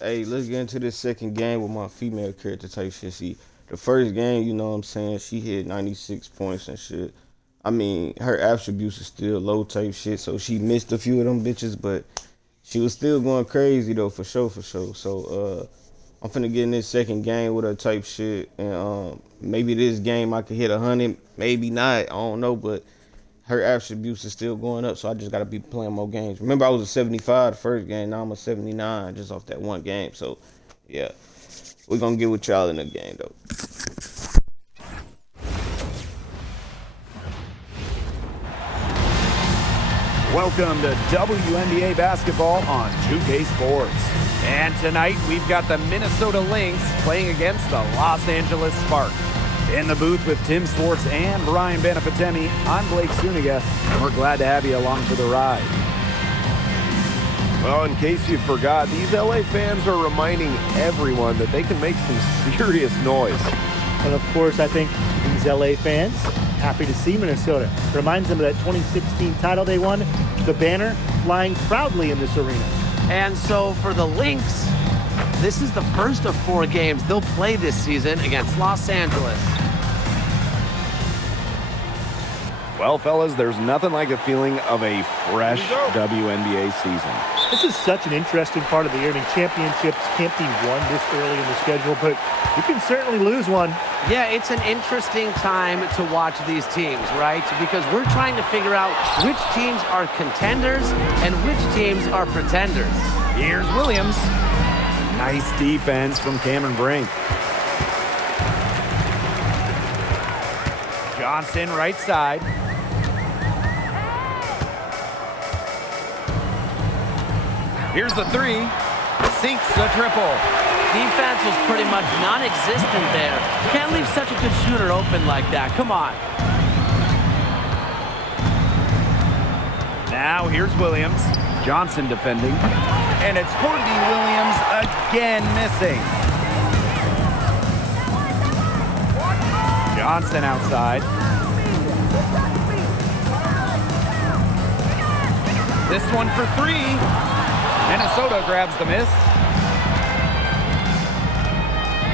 Hey, let's get into this second game with my female character type shit. See, the first game, you know what I'm saying, she hit 96 points and shit. I mean, her attributes are still low type shit, so she missed a few of them bitches, but she was still going crazy though, for sure, for sure. So, I'm finna get in this second game with her type shit, and maybe this game I could hit 100, maybe not, I don't know, but her attributes are still going up, so I just gotta be playing more games. Remember, I was a 75 the first game, now I'm a 79 just off that one game. So, yeah, we're gonna get with y'all in the game though. Welcome to WNBA basketball on 2K Sports. And tonight we've got the Minnesota Lynx playing against the Los Angeles Sparks. In the booth with Tim Swartz and Brian Benefitemi, I'm Blake Suniga, and we're glad to have you along for the ride. Well, in case you forgot, these LA fans are reminding everyone that they can make some serious noise. And of course, I think these LA fans happy to see Minnesota. Reminds them of that 2016 title they won, the banner flying proudly in this arena. And so for the Lynx, this is the first of 4 games they'll play this season against Los Angeles. Well, fellas, there's nothing like the feeling of a fresh WNBA season. This is such an interesting part of the year. I mean, championships can't be won this early in the schedule, but you can certainly lose one. Yeah, it's an interesting time to watch these teams, right? Because we're trying to figure out which teams are contenders and which teams are pretenders. Here's Williams. Nice defense from Cameron Brink. Johnson right side. Here's the 3. Sinks the triple. Defense was pretty much non-existent there. You can't leave such a good shooter open like that. Come on. Now here's Williams. Johnson defending. And it's Courtney Williams again missing. Johnson outside. This one for 3. Minnesota grabs the miss.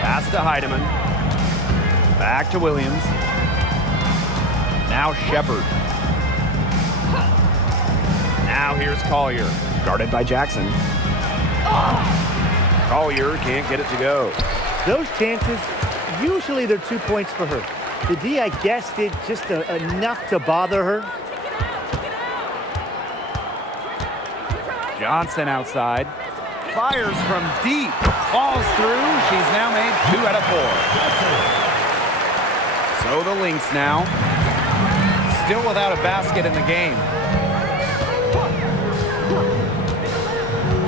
Pass to Heidemann. Back to Williams. Now Shepard. Now here's Collier. Guarded by Jackson. Collier can't get it to go. Those chances, usually they're 2 points for her. The D, I guess, did just enough to bother her. Johnson outside. Fires from deep. Falls through. She's now made 2 out of 4. So the Lynx now. Still without a basket in the game.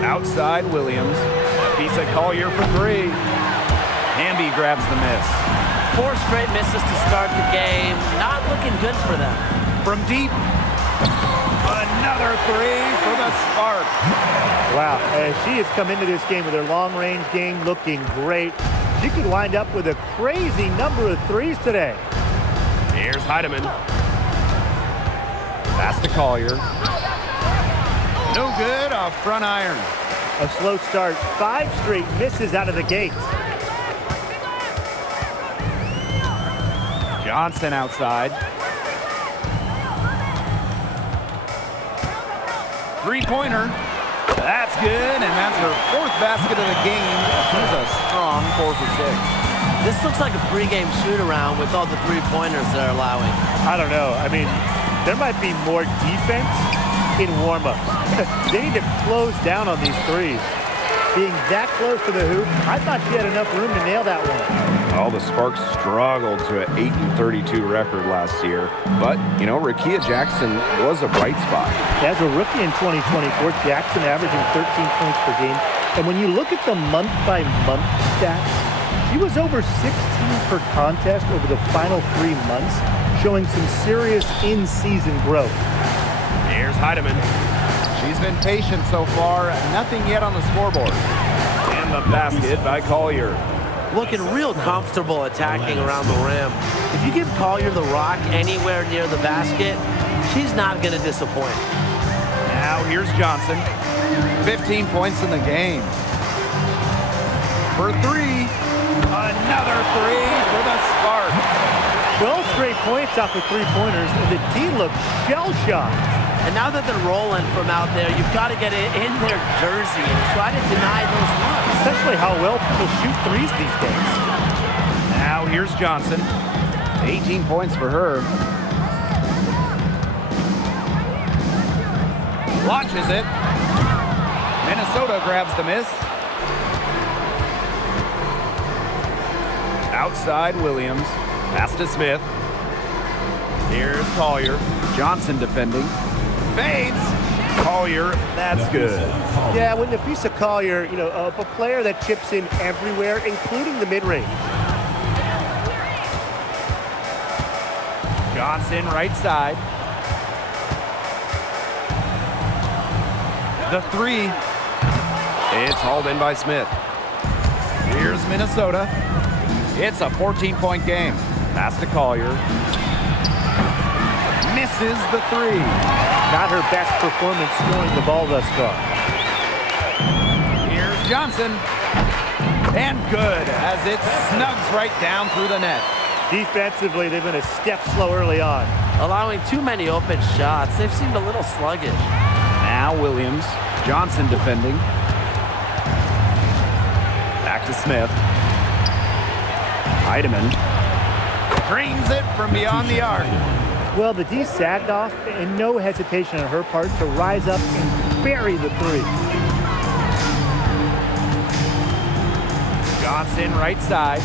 Outside Williams. Fisa Collier for 3. Hamby grabs the miss. 4 straight misses to start the game. Not looking good for them. From deep. Another 3 for the Sparks. Wow, she has come into this game with her long-range game looking great. She could wind up with a crazy number of 3s today. Here's Heidemann. Pass to Collier. No good off front iron. A slow start, 5 straight misses out of the gate. Johnson outside. 3-pointer. That's good, and that's her 4th basket of the game. She's a strong 4 for 6. This looks like a pregame shoot-around with all the 3-pointers they're allowing. I don't know. I mean, there might be more defense in warm-ups. They need to close down on these 3s. Being that close to the hoop, I thought she had enough room to nail that one. Well, the Sparks struggled to an 8-32 record last year, but, you know, Rickea Jackson was a bright spot. As a rookie in 2024, Jackson averaging 13 points per game. And when you look at the month-by-month stats, she was over 16 per contest over the final 3 months, showing some serious in-season growth. Here's Heidemann. She's been patient so far. Nothing yet on the scoreboard. And the basket by Collier. Looking real comfortable attacking around the rim. If you give Collier the rock anywhere near the basket, she's not going to disappoint. Now here's Johnson. 15 points in the game. for three. Another three for the Sparks. 12 straight points off of three-pointers, and the D looks shell-shocked. And now that they're rolling from out there, you've got to get it in their jersey and try to deny those looks. Especially how well people shoot threes these days. Now here's Johnson. 18 points for her. Launches it. Minnesota grabs the miss. Outside Williams. Pass to Smith. Here's Collier. Johnson defending. Fades. Collier, that's good. Yeah, when Nafisa Collier, a player that chips in everywhere, including the mid-range. Johnson, right side. The three. It's hauled in by Smith. Here's Minnesota. It's a 14-point game. Pass to Collier. Misses the three. Not her best performance scoring the ball thus far. Here's Johnson. And good as it snugs right down through the net. Defensively, they've been a step slow early on. Allowing too many open shots. They've seemed a little sluggish. Now Williams. Johnson defending. Back to Smith. Heidemann drains it from beyond the arc. Well, the D sagged off, and no hesitation on her part to rise up and bury the three. Johnson, right side.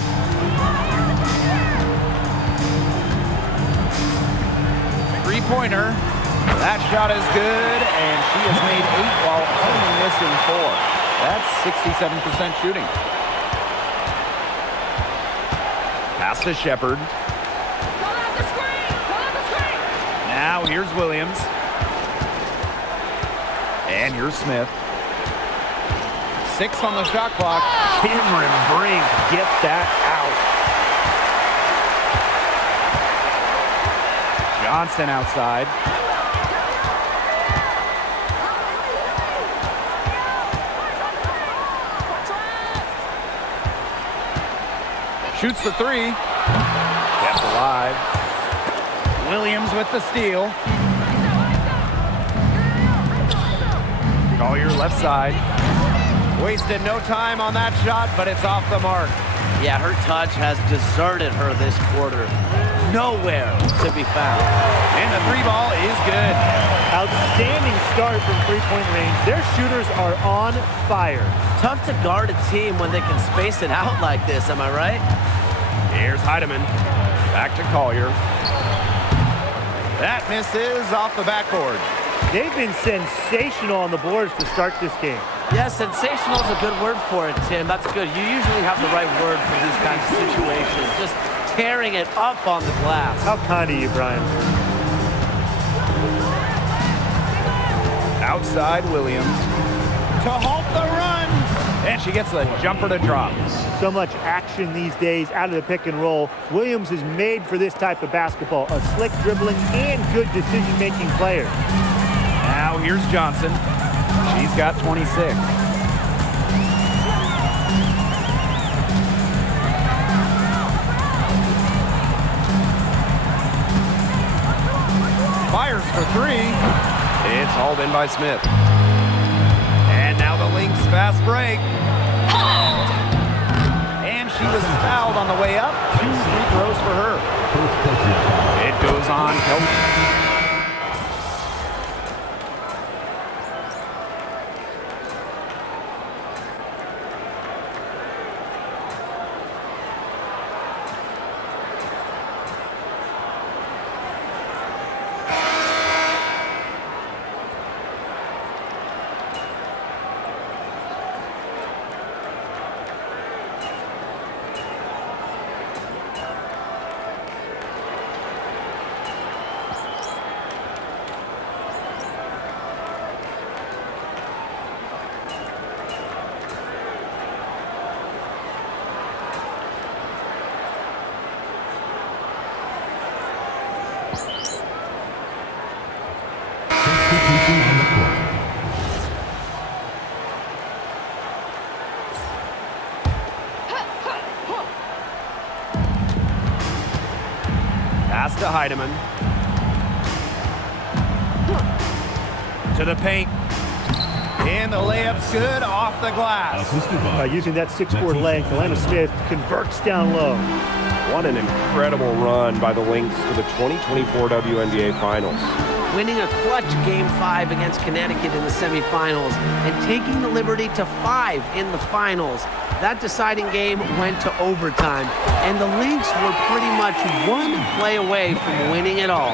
Three-pointer. That shot is good, and she has made 8 while only missing 4. That's 67% shooting. Pass to Shepard. Now here's Williams. And here's Smith. 6 on the shot clock. Cameron Brink, get that out. Johnson outside. Shoots the three. Kept alive. Williams with the steal. Collier left side. Wasted no time on that shot, but it's off the mark. Yeah, her touch has deserted her this quarter. Nowhere to be found. And the three ball is good. Outstanding start from three-point range. Their shooters are on fire. Tough to guard a team when they can space it out like this, am I right? Here's Heidemann. Back to Collier. That misses off the backboard. They've been sensational on the boards to start this game. Yeah, sensational is a good word for it, Tim. That's good. You usually have the right word for these kinds of situations. Just tearing it up on the glass. How kind of you, Brian. Outside Williams to halt the run. And she gets a jumper to drop. So much action these days out of the pick and roll. Williams is made for this type of basketball. A slick dribbling and good decision-making player. Now here's Johnson. She's got 26. Fires for three. It's hauled in by Smith. And now the Lynx fast break. And she was fouled on the way up. 2 free throws for her. It goes on. Kelsey. Pass to Heidemann. To the paint. And the layup's good off the glass. By using that 6'4" length, Atlanta Smith converts down low. What an incredible run by the Lynx to the 2024 WNBA Finals. Winning a clutch Game 5 against Connecticut in the semifinals and taking the liberty to 5 in the finals. That deciding game went to overtime, and the Lynx were pretty much one play away from winning it all.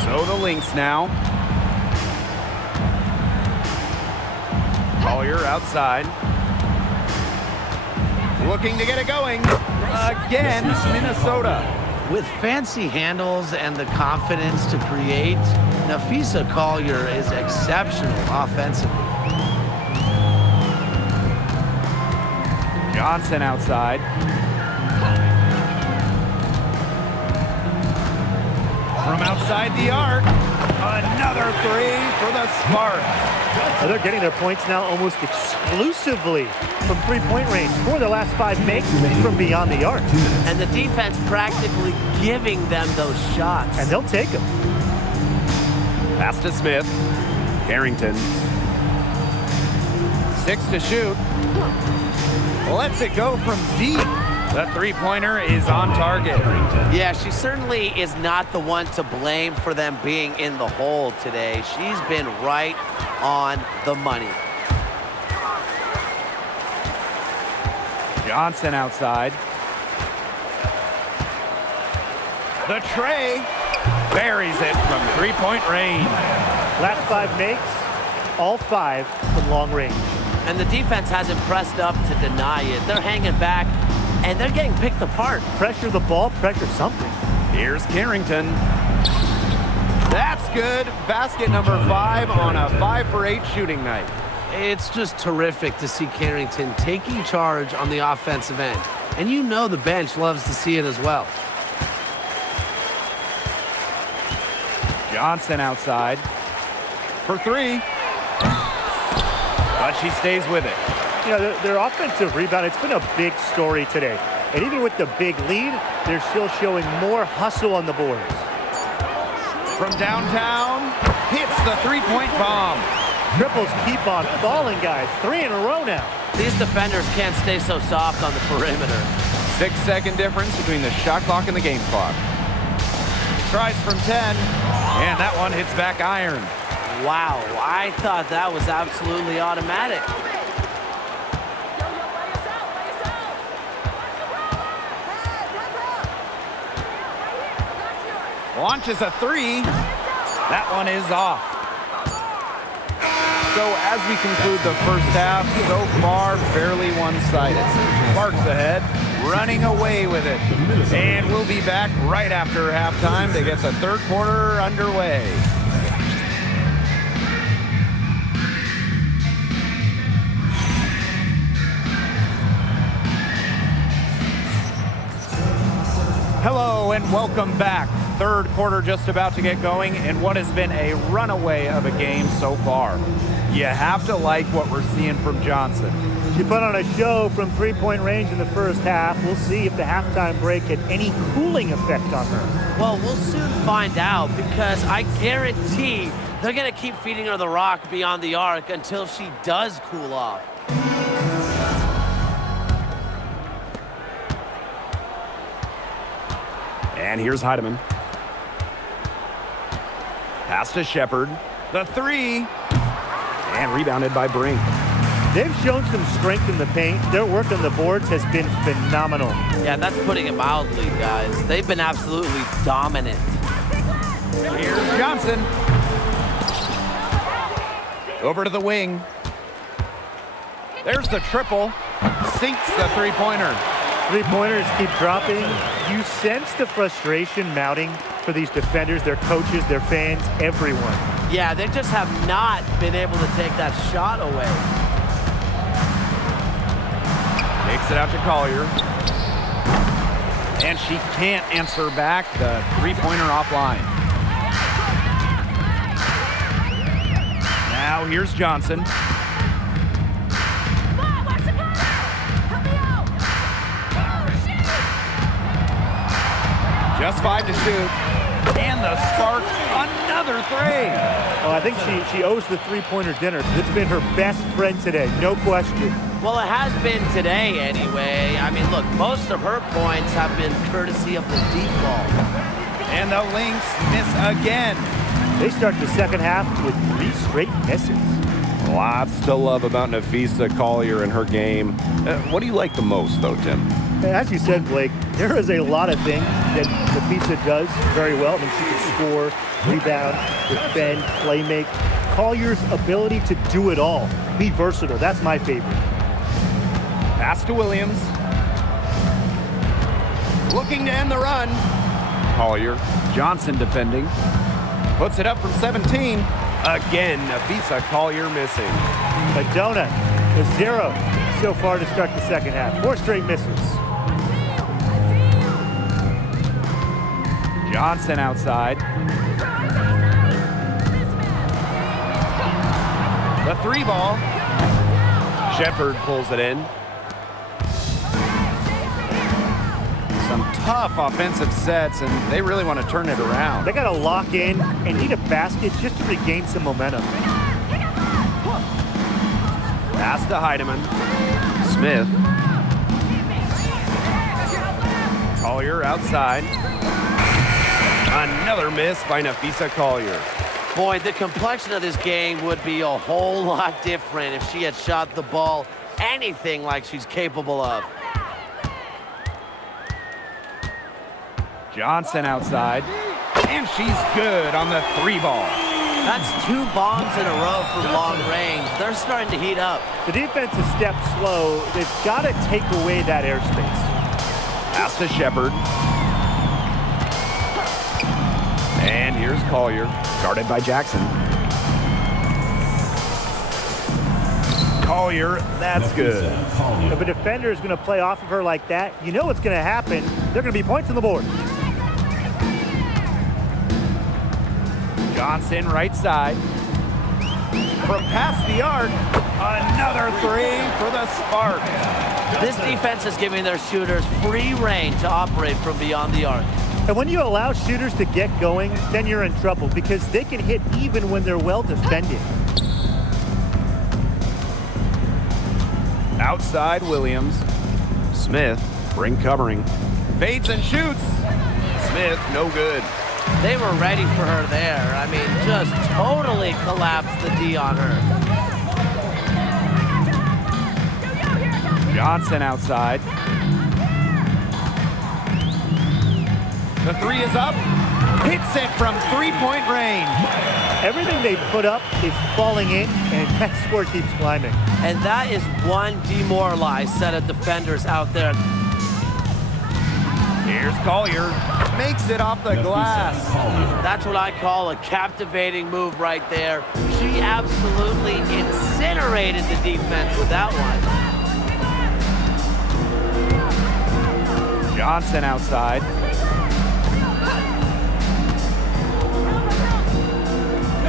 So the Lynx now. Collier outside. Looking to get it going. Against Minnesota. With fancy handles and the confidence to create, Napheesa Collier is exceptional offensively. Johnson outside. From outside the arc, another three for the Sparks. They're getting their points now almost exclusively from three-point range. 4 of their last 5 makes from beyond the arc. And the defense practically giving them those shots. And they'll take them. Pass to Smith. Carrington. 6 to shoot. Lets it go from deep. The three-pointer is on target. Yeah, she certainly is not the one to blame for them being in the hole today. She's been right on the money. Johnson outside. The tray buries it from three-point range. Last 5 makes, all 5 from long range. And the defense hasn't pressed up to deny it. They're hanging back, and they're getting picked apart. Pressure the ball, pressure something. Here's Carrington. That's good. Basket number 5 on a 5 for 8 shooting night. It's just terrific to see Carrington taking charge on the offensive end. And you know the bench loves to see it as well. Johnson outside for 3. But she stays with it. You know, their offensive rebound, it's been a big story today. And even with the big lead, they're still showing more hustle on the boards. From downtown, hits the three-point bomb. Triples keep on falling, guys. 3 in a row now. These defenders can't stay so soft on the perimeter. 6-second difference between the shot clock and the game clock. Tries from 10, and that one hits back iron. Wow, I thought that was absolutely automatic. Launches a 3. That one is off. So as we conclude the first half, so far fairly one-sided. Sparks ahead, running away with it. And we'll be back right after halftime to get the third quarter underway. Hello and welcome back. Third quarter just about to get going in what has been a runaway of a game so far. You have to like what we're seeing from Johnson. She put on a show from three-point range in the first half. We'll see if the halftime break had any cooling effect on her. Well, we'll soon find out because I guarantee they're going to keep feeding her the rock beyond the arc until she does cool off. And here's Heidemann. Pass to Shepard. The 3. And rebounded by Brink. They've shown some strength in the paint. Their work on the boards has been phenomenal. Yeah, that's putting it mildly, guys. They've been absolutely dominant. Here's Johnson. Over to the wing. There's the triple. Sinks the three-pointer. Three-pointers keep dropping. You sense the frustration mounting for these defenders, their coaches, their fans, everyone. Yeah, they just have not been able to take that shot away. Takes it out to Collier. And she can't answer back the three-pointer offline. Now here's Johnson. Just 5 to shoot. And the Sparks, another three. Oh, I think she owes the three-pointer dinner. It's been her best friend today, no question. Well, it has been today anyway. I mean, look, most of her points have been courtesy of the deep ball. And the Lynx miss again. They start the second half with 3 straight misses. Lots to love about Napheesa Collier and her game. What do you like the most, though, Tim? As you said, Blake, there is a lot of things that Napheesa does very well. I mean, she can score, rebound, defend, play make. Collier's ability to do it all, be versatile, that's my favorite. Pass to Williams. Looking to end the run. Collier. Johnson defending. Puts it up from 17. Again, Napheesa Collier missing. Madonna, a 0 so far to start the second half. 4 straight misses. Johnson outside. The 3 ball. Shepard pulls it in. Some tough offensive sets, and they really want to turn it around. They got to lock in and need a basket just to regain some momentum. Pass to Heidemann. Smith. Collier outside. Another miss by Napheesa Collier. Boy, the complexion of this game would be a whole lot different if she had shot the ball anything like she's capable of. Johnson outside. And she's good on the 3 ball. That's 2 bombs in a row from long range. They're starting to heat up. The defense is stepped slow. They've got to take away that airspace. Pass to Shepard. And here's Collier, guarded by Jackson. Collier, that's good. If a defender is going to play off of her like that, you know what's going to happen. There are going to be points on the board. Johnson right side. From past the arc, another 3 for the Sparks. This defense is giving their shooters free reign to operate from beyond the arc. And when you allow shooters to get going, then you're in trouble because they can hit even when they're well defended. Outside Williams. Smith, ring covering. Fades and shoots. Smith, no good. They were ready for her there. I mean, just totally collapsed the D on her. Johnson outside. The 3 is up. Hits it from 3-point range. Everything they put up is falling in, and that score keeps climbing. And that is one demoralized set of defenders out there. Here's Collier. Makes it off the glass. That's what I call a captivating move right there. She absolutely incinerated the defense with that one. Johnson outside.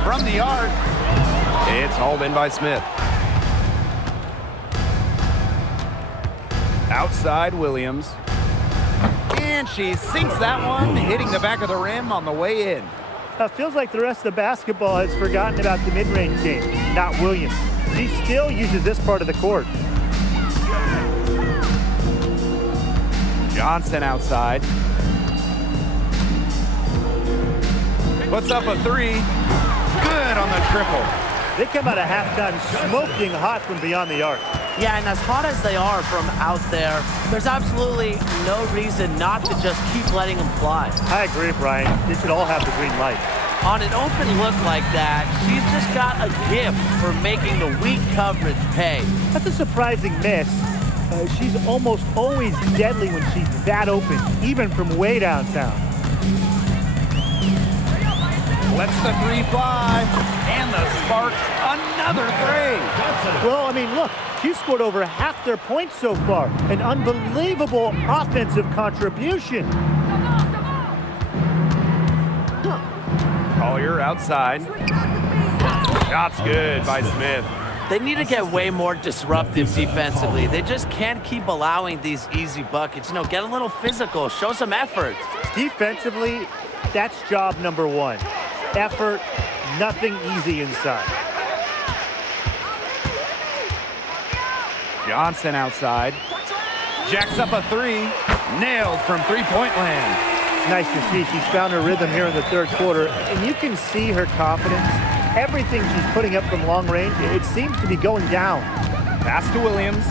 From the arc. It's hauled in by Smith. Outside Williams. And she sinks that one, hitting the back of the rim on the way in. Feels like the rest of the basketball has forgotten about the mid-range game, not Williams. She still uses this part of the court. Johnson outside. Puts up a 3. Good on the triple. They come out of halftime smoking hot from beyond the arc. Yeah, and as hot as they are from out there, there's absolutely no reason not to just keep letting them fly. I agree, Brian. They should all have the green light. On an open look like that, she's just got a gift for making the weak coverage pay. That's a surprising miss. She's almost always deadly when she's that open, even from way downtown. Lets the 3 fly, and the Sparks another 3. Well, I mean, look, she scored over half their points so far. An unbelievable offensive contribution. Collier outside. Shot's good by Smith. They need to get way more disruptive defensively. They just can't keep allowing these easy buckets. You know, get a little physical, show some effort. Defensively, that's job number one. Effort, nothing easy inside. Johnson outside. Jacks up a three. Nailed from three-point land. Nice to see she's found her rhythm here in the third quarter, and you can see her confidence. Everything she's putting up from long range, it seems to be going down. Pass to Williams.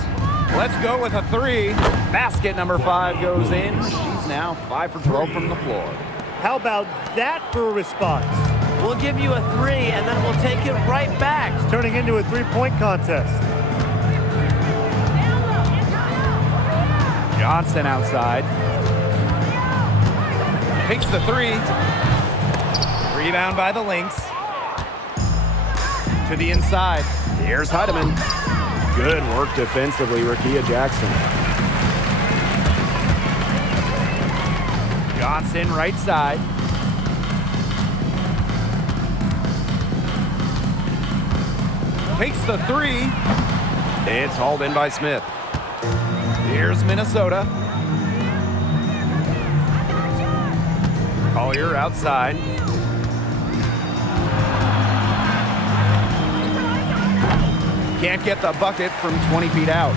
Let's go with a three. Basket number 5 goes in. She's now 5 for 12 from the floor. How about that for a response? We'll give you a 3, and then we'll take it right back. It's turning into a three-point contest. Johnson outside. Takes the 3. Rebound by the Lynx. To the inside. Here's Heidemann. Good work defensively, Rickea Jackson. Johnson right side. Takes the 3. It's hauled in by Smith. Here's Minnesota. Collier outside. Can't get the bucket from 20 feet out.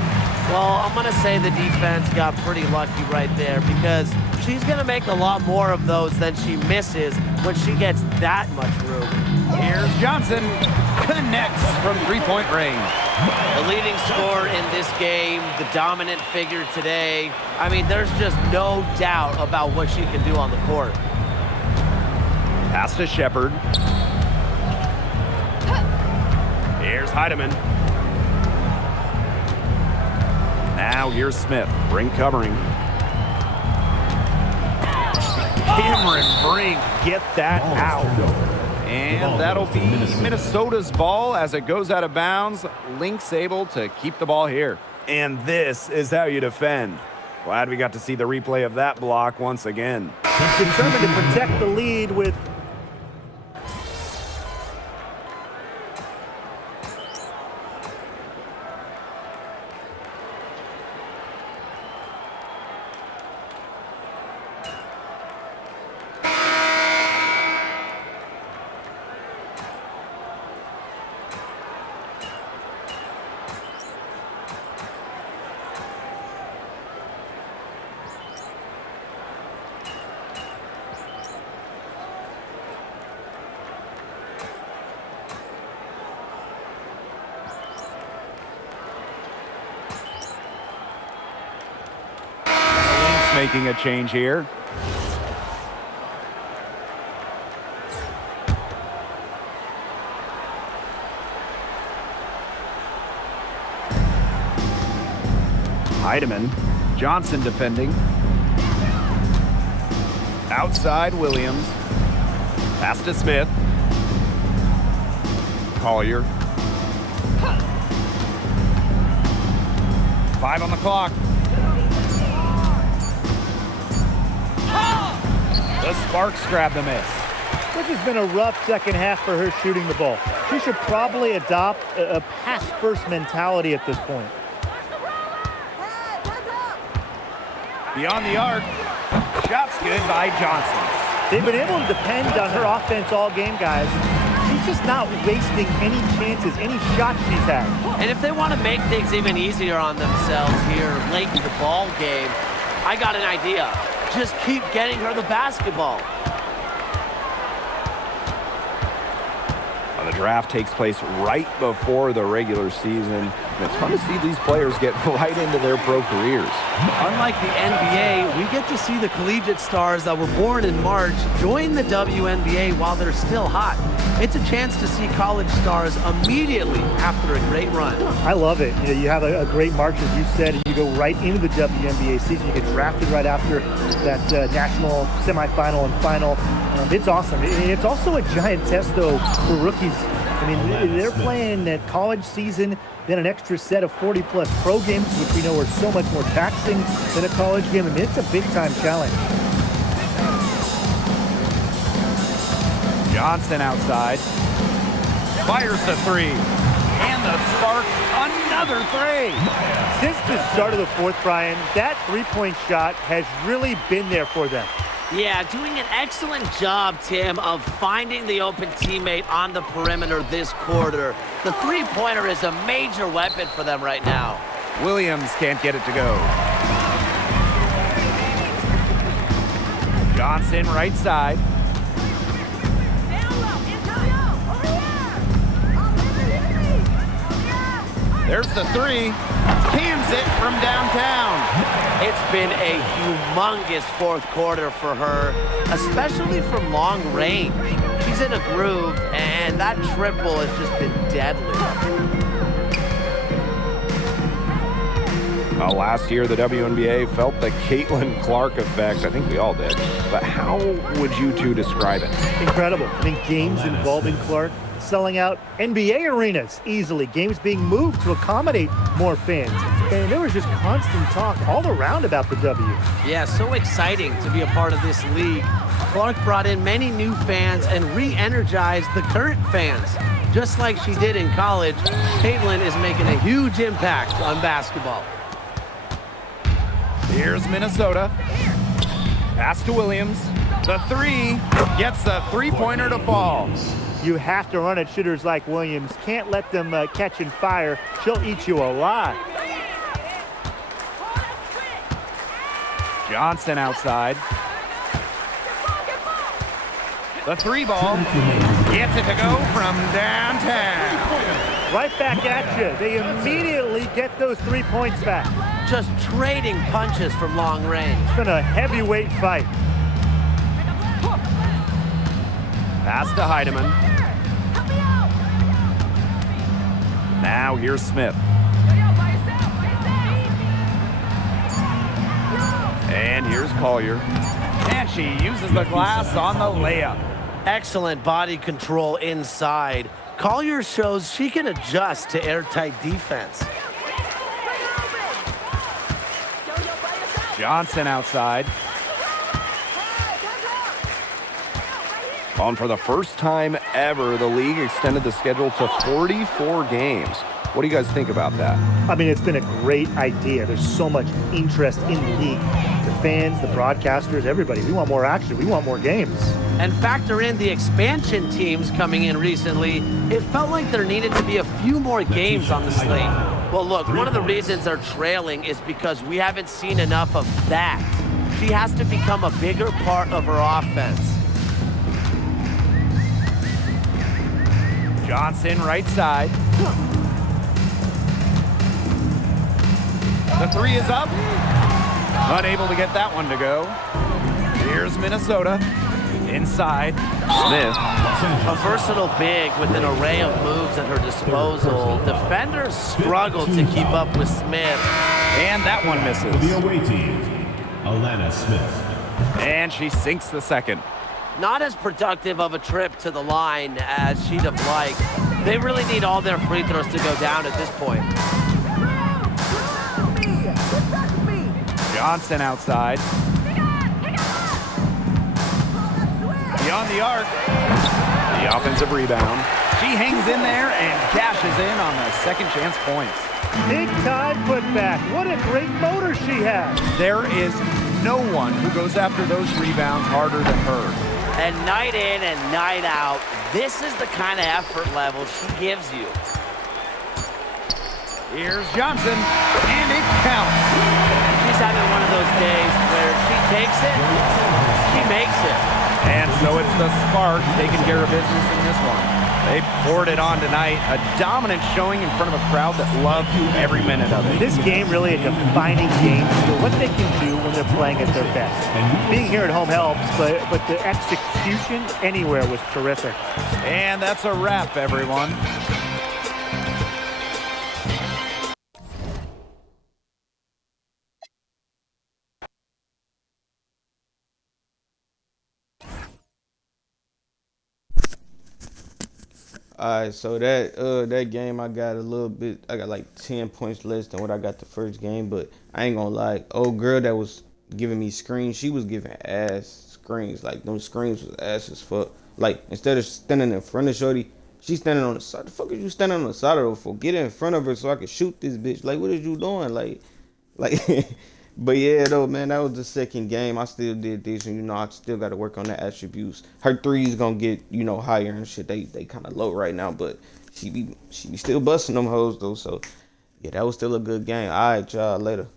Well, I'm going to say the defense got pretty lucky right there because she's going to make a lot more of those than she misses when she gets that much room. Here's Johnson. Connects from three-point range. The leading scorer in this game, the dominant figure today. I mean, there's just no doubt about what she can do on the court. Pass to Shepard. Here's Heidemann. Now here's Smith. Ring covering. Cameron Brink, get that out. And that'll be Minnesota's ball as it goes out of bounds. Lynx able to keep the ball here. And this is how you defend. Glad we got to see the replay of that block once again. Determined to protect the lead with making a change here. Heidemann. Johnson defending. Outside Williams. Pass to Smith. Collier. 5 on the clock. The Sparks grab the miss. This has been a rough second half for her shooting the ball. She should probably adopt a pass-first mentality at this point. Beyond the arc. Shot's good by Johnson. They've been able to depend on her offense all game, guys. She's just not wasting any chances, any shots she's had. And if they want to make things even easier on themselves here late in the ball game, I got an idea. Just keep getting her the basketball. The draft takes place right before the regular season. And it's fun to see these players get right into their pro careers. Unlike the NBA, we get to see the collegiate stars that were born in March join the WNBA while they're still hot. It's a chance to see college stars immediately after a great run. I love it. You have a great March, as you said, and you go right into the WNBA season. You get drafted right after that national semifinal and final. It's awesome. It's also a giant test, though, for rookies. I mean, they're playing that college season, then an extra set of 40-plus pro games, which we know are so much more taxing than a college game. I mean, it's a big-time challenge. Johnson outside. Fires the 3. And the Sparks, another 3. Since the start of the fourth, Brian, that three-point shot has really been there for them. Yeah, doing an excellent job, Tim, of finding the open teammate on the perimeter this quarter. The three-pointer is a major weapon for them right now. Williams can't get it to go. Johnson, right side. There's the three. Cans it from downtown. It's been a humongous fourth quarter for her, especially from long range. She's in a groove, and that triple has just been deadly. Last year, the WNBA felt the Caitlin Clark effect. I think we all did. But how would you two describe it? Incredible. I mean, games involving Clark selling out NBA arenas easily. Games being moved to accommodate more fans. And there was just constant talk all around about the W. Yeah, so exciting to be a part of this league. Clark brought in many new fans and re-energized the current fans. Just like she did in college, Caitlin is making a huge impact on basketball. Here's Minnesota. Pass to Williams. The three gets the three-pointer to fall. You have to run at shooters like Williams. Can't let them catch and fire. She'll eat you alive. Johnson outside. The three ball gets it to go from downtown. Right back at you. They immediately get those 3 points back. Just trading punches from long range. It's been a heavyweight fight. Pass to Heidemann. Now here's Smith. And here's Collier. And she uses the glass on the layup. Excellent body control inside. Collier shows she can adjust to airtight defense. Johnson outside. For the first time ever, the league extended the schedule to 44 games. What do you guys think about that? I mean, it's been a great idea. There's so much interest in the league. The fans, the broadcasters, everybody. We want more action. We want more games. And factor in the expansion teams coming in recently, it felt like there needed to be a few more games on the slate. Well, look, one of the reasons they're trailing is because we haven't seen enough of that. She has to become a bigger part of her offense. Johnson, right side. The three is up. Unable to get that one to go. Here's Minnesota. Inside. Smith. A versatile big with an array of moves at her disposal. Defenders struggle to keep up with Smith. And that one misses. The away team, Alana Smith. And she sinks the second. Not as productive of a trip to the line as she'd have liked. They really need all their free throws to go down at this point. Johnson outside. Beyond the arc. The offensive rebound. She hangs in there and cashes in on the second chance points. Big time putback. What a great motor she has. There is no one who goes after those rebounds harder than her. And night in and night out, this is the kind of effort level she gives you. Here's Johnson, and it counts. She's having one of those days where she takes it, she makes it. And so it's the Sparks taking care of business in this one. They poured it on tonight, a dominant showing in front of a crowd that loved every minute of it. This game really a defining game for what they can do when they're playing at their best. Being here at home helps, but the execution anywhere was terrific. And that's a wrap, everyone. Alright, so that game I got I got like 10 points less than what I got the first game, but I ain't gonna lie, old girl that was giving me screens, she was giving ass screens. Like, them screens was ass as fuck. Like, instead of standing in front of shorty, she standing on the side. The fuck is you standing on the side of her for? Get in front of her so I can shoot this bitch. Like, what is you doing? Like But yeah, though, man, that was the second game. I still did this, and I still got to work on the attributes. Her threes gonna get higher and shit. They kind of low right now, but she be still busting them hoes though. So yeah, that was still a good game. All right, y'all, later.